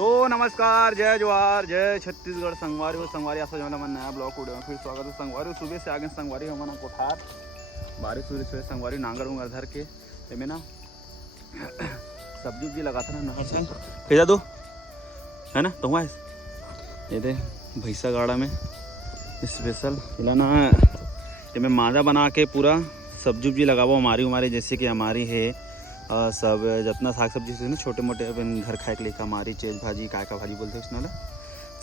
तो नमस्कार, जय जवाहर, जय छत्तीसगढ़। संगवारी आपका जो मन नया ब्लॉग वीडियो में फिर स्वागत है। संगवारी सुबह से आगे संगवारी हमारा कोठार बारिश सुबह संगवारी नांगर उंगर धर के में ना सब्जी उब्जी लगाता ना नहर से भेजा दो है ना। तो ये दे भैंसा गाड़ा में स्पेशल खिलाना है। मादा बना के पूरा सब्जी उब्जी लगाओ हमारी जैसे कि हमारी है सब जितना साग सब्जी से ना छोटे मोटे अपन घर खाए के लिए हमारी चेज भाजी का भाजी बोलते हैं उसने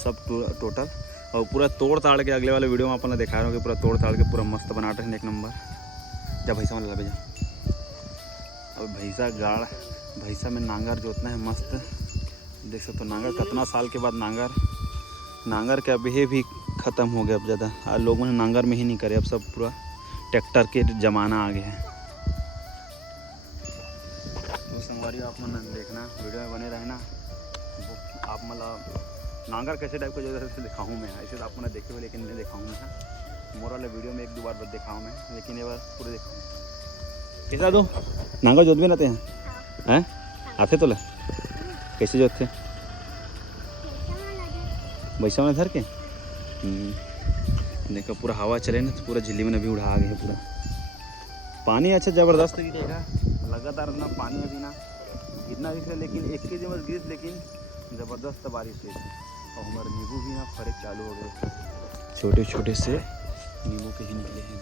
सब टोटल और पूरा तोड़ ताड़ के अगले वाले वीडियो में अपन दिखा रहा हूँ कि पूरा तोड़ ताड़ के पूरा मस्त बनाते हैं एक नंबर। जब भैंसा वाला भेजा अब भैंसा में नांगर जोतना है मस्त देख सकते हो। नांगर कितना साल के बाद नांगर के अभी भी ख़त्म हो गया। अब ज़्यादा लोगों ने नांगर में ही नहीं करे, अब सब पूरा ट्रैक्टर के ज़माना आ गया है। तो संगवारी आप मन देखना वीडियो में बने रहना। आप मतलब नांगर कैसे टाइप का जगह से दिखाऊँ मैं, ऐसे तो आप मैंने देखे हुए लेकिन नहीं दिखाऊँ मैं। मोर वाले वीडियो में एक दो बार बस दिखाऊँ मैं, लेकिन ये बार पूरे दिखाऊँ। कैसा दो नांगर जोत भी रहते हैं आते तो ले कैसे जोतते भैंसा में धर के देखो पूरा हवा चले ना तो पूरा झिल्ली में अभी उड़ा गया पूरा पानी। अच्छा ज़बरदस्त गिरेगा लगातार ना पानी अभी ना गिरना दिख रहा है, लेकिन एक के बस गिर लेकिन ज़बरदस्त बारिश हुई थी। और हमारे नींबू भी ना फरे चालू हो गए, छोटे छोटे से नींबू के ही निकले हैं।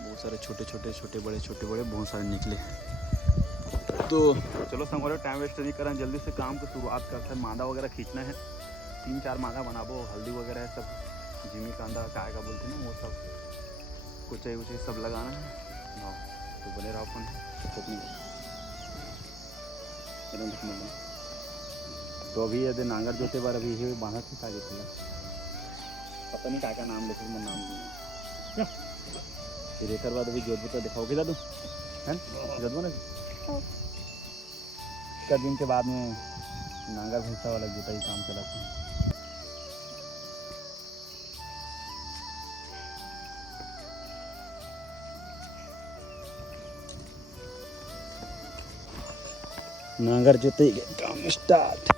बहुत सारे छोटे बड़े बहुत सारे निकले। तो चलो संगवारी टाइम वेस्ट नहीं करें, जल्दी से काम की शुरुआत करते हैं। मादा वगैरह खींचना है, 3-4 मादा बनाबो, हल्दी वगैरह है सब, जिमी कांदा काय का बोलते हैं ना वो सब कुछ सब लगाना है। हाँ तो बने रहो अपन चटनी तो अभी यदि नांगर जोते बार अभी ये बांधा थी खा देते पता नहीं काय का नाम लेते मैं नाम नहीं। फिर एक बाद अभी जोत तो दिखाओगे दादू है जोतबो ना का दिन के बाद में नांगर भैंसा वाला जोताई काम चलाते हैं। नांगर जोताई के काम स्टार्ट।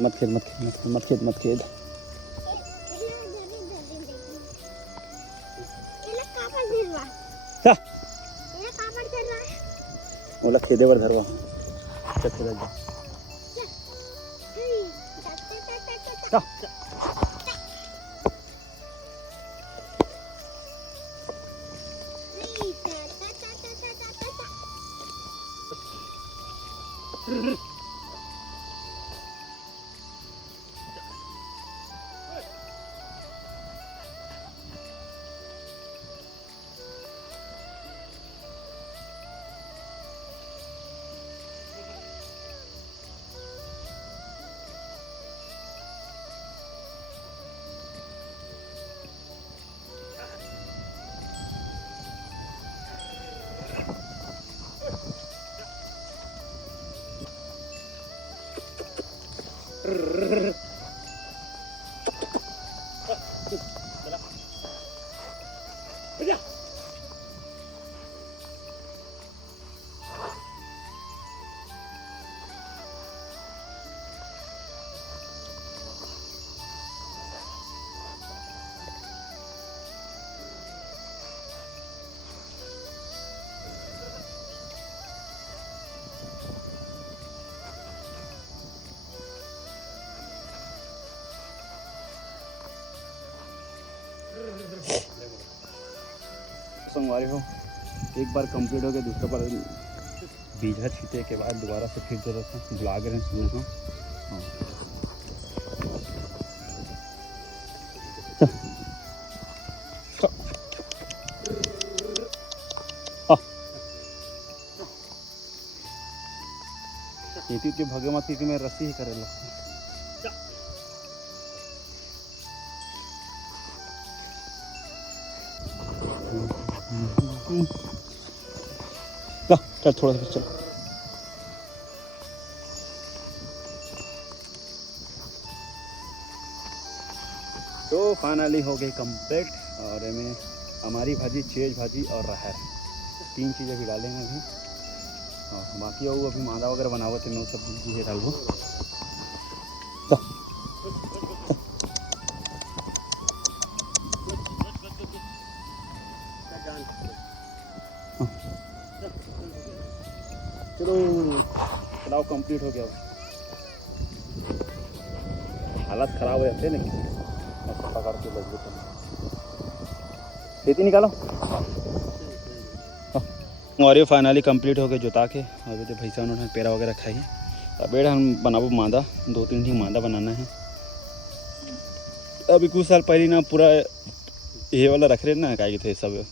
मत खेद ओला खेदे वर धरवा संगवारी हो एक बार कंप्लीट हो गया, दूसरा बार बीजा छीटे के बाद दोबारा से फिर जरूरत है बुला गए स्कूल में। तीर के भगे मत क्योंकि मैं रस्सी ही करे लगता चल थोड़ा सा चल। तो फाइनली हो गई कंप्लीट और इसमें हमारी भाजी, चेज भाजी और रहर, 3 चीज़ें भी डालेंगे अभी। और बाकी वो अभी मादा वगैरह बनावत है, मैं वो सब चीज़ें डालूँ। चलो चलाओ, कंप्लीट हो गया। हालत ख़राब हो जाते लेकिन पकड़ के लग गए खेती निकालो। और ये फाइनली कंप्लीट हो गए जोता के। अभी तो भैंसा उन्होंने पेड़ा वगैरह खाई। अब हम बनाबो मादा, 2-3 ठीक मादा बनाना है। अभी कुछ साल पहले ना पूरा ये वाला रख रहे ना, क्या थे सब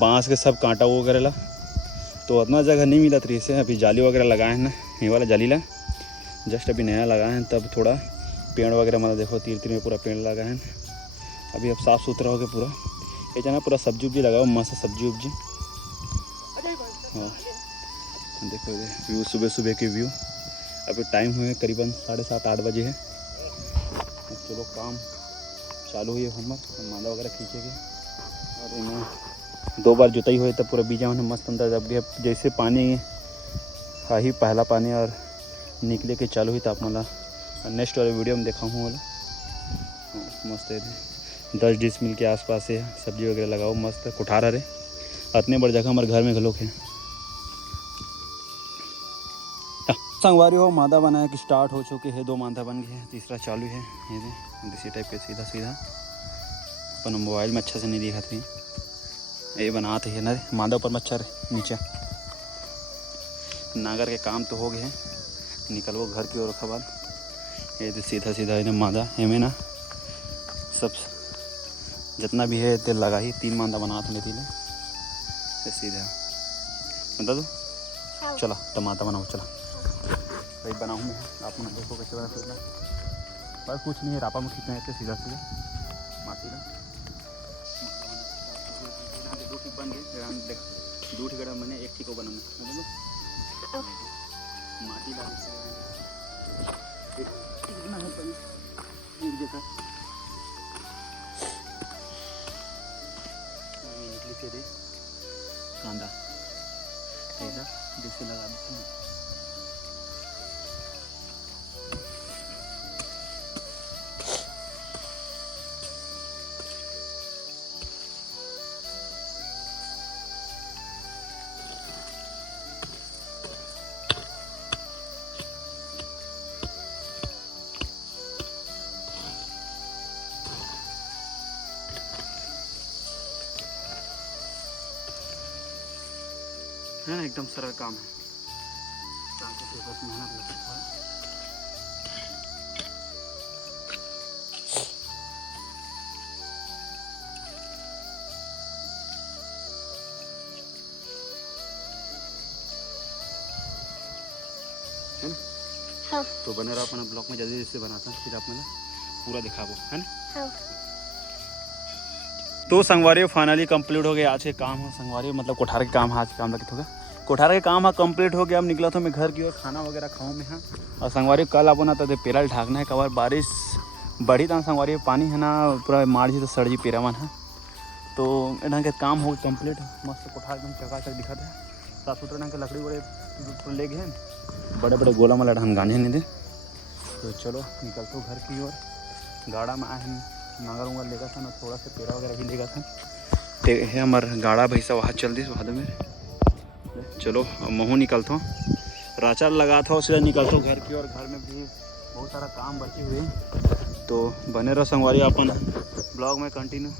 बांस के सब कांटा वो करेला, तो उतना जगह नहीं मिला तरी से। अभी जाली वगैरह लगाए हैं ना, ये वाला जाली ला जस्ट अभी नया लगाए हैं, तब थोड़ा पेड़ वगैरह मतलब देखो तीर में पूरा पेड़ लगाए हैं। अभी अब साफ़ सुथरा हो गया पूरा। ये जाना पूरा सब्जी उब्जी लगाओ, मस्त सब्जी उब्जी। हाँ देखो ये व्यू, सुबह सुबह के व्यू। अभी टाइम हुए करीबन 7:30-8 बजे है। अब चलो काम चालू हुई हमारा, मादा वगैरह खींचेगी। और इन्हें 2 बार जुताई हुई तब पूरा बीजा उन्हें मस्त अंदर। जब भी जैसे पानी हा ही पहला पानी और निकले के चालू हुई, तो आप मला नेक्स्ट वाले वीडियो में देखा हूँ वाला। हाँ मस्त है, 10 डिसमिल के आसपास है, सब्जी वगैरह लगाओ मस्त। कुठार रहे इतने बड़ी जगह हमारे घर में घलोक है। संगवारी हो मादा बनाया कि स्टार्ट हो चुके हैं, 2 मादा बन गए हैं, तीसरा चालू है। ये दे इसी टाइप के सीधा सीधा अपन मोबाइल में अच्छा से नहीं दिखा थी। ये बनाते हैं ना मादा ऊपर मच्छर नीचे। नागर के काम तो हो गए हैं, निकलो घर की ओर खबर। ये तो सीधा सीधा इन्हें मादा एमें ना सब जितना भी है तेल लगा ही 3 मादा बना थे लेती सीधा बता दो। चला टमाटर बनाओ, चला भाई बनाऊँ मैं, आप देखो कैसे बना सकना। बस कुछ नहीं है, रापा में खींचना है सीधा सीधा माटी का। बन गए 2 ठिकाना मैंने 1 ठिको बनाना माटी डाल जैसा निकली के दे कांदा ऐसा जैसे लगा देते हैं। है ना, एकदम सरल काम है। बस मेहनत लगता है। है ना? हाँ। तो बने रहो अपना ब्लॉग में, जल्दी से बनाता फिर आप मेरा पूरा दिखाबो, है ना? हाँ। तो संगवारी फाइनली कंप्लीट हो गया। आज के काम है संगवारी मतलब कोठार के काम है। आज काम लगे होगा कोठार के काम है कंप्लीट हो गया। अब निकला था मैं घर की ओर, खाना वगैरह खाऊँ मैं। हाँ और संगवारी कल अपना तो पेरल ढाकना है। कबार बारिश बढ़ी था संगवारी, पानी है ना पूरा मार जी तो सड़ जी पेरा मन है। तो ढंग के काम हो कंप्लीट, मस्त कोठार एकदम चकाचक दिखा था, साफ सुथरा ढंग के। लकड़ी बड़े ले गए, बड़े बड़े गोला वाला ढंग गाने नहीं दे। तो चलो निकलते घर की ओर। गाड़ा में आए हम, नांगर उंगर लेगा था ना, थोड़ा सा पेड़ा वगैरह भी लेगा था। तो है हमारा गाड़ा भैंसा वहाँ चल दी भादो में। चलो अब महू निकलता हूँ, राचा लगा था उससे निकलता हूँ घर की ओर। घर में भी बहुत सारा काम बचे हुए, तो बने रहो संगवारी अपन ब्लॉग में कंटिन्यू।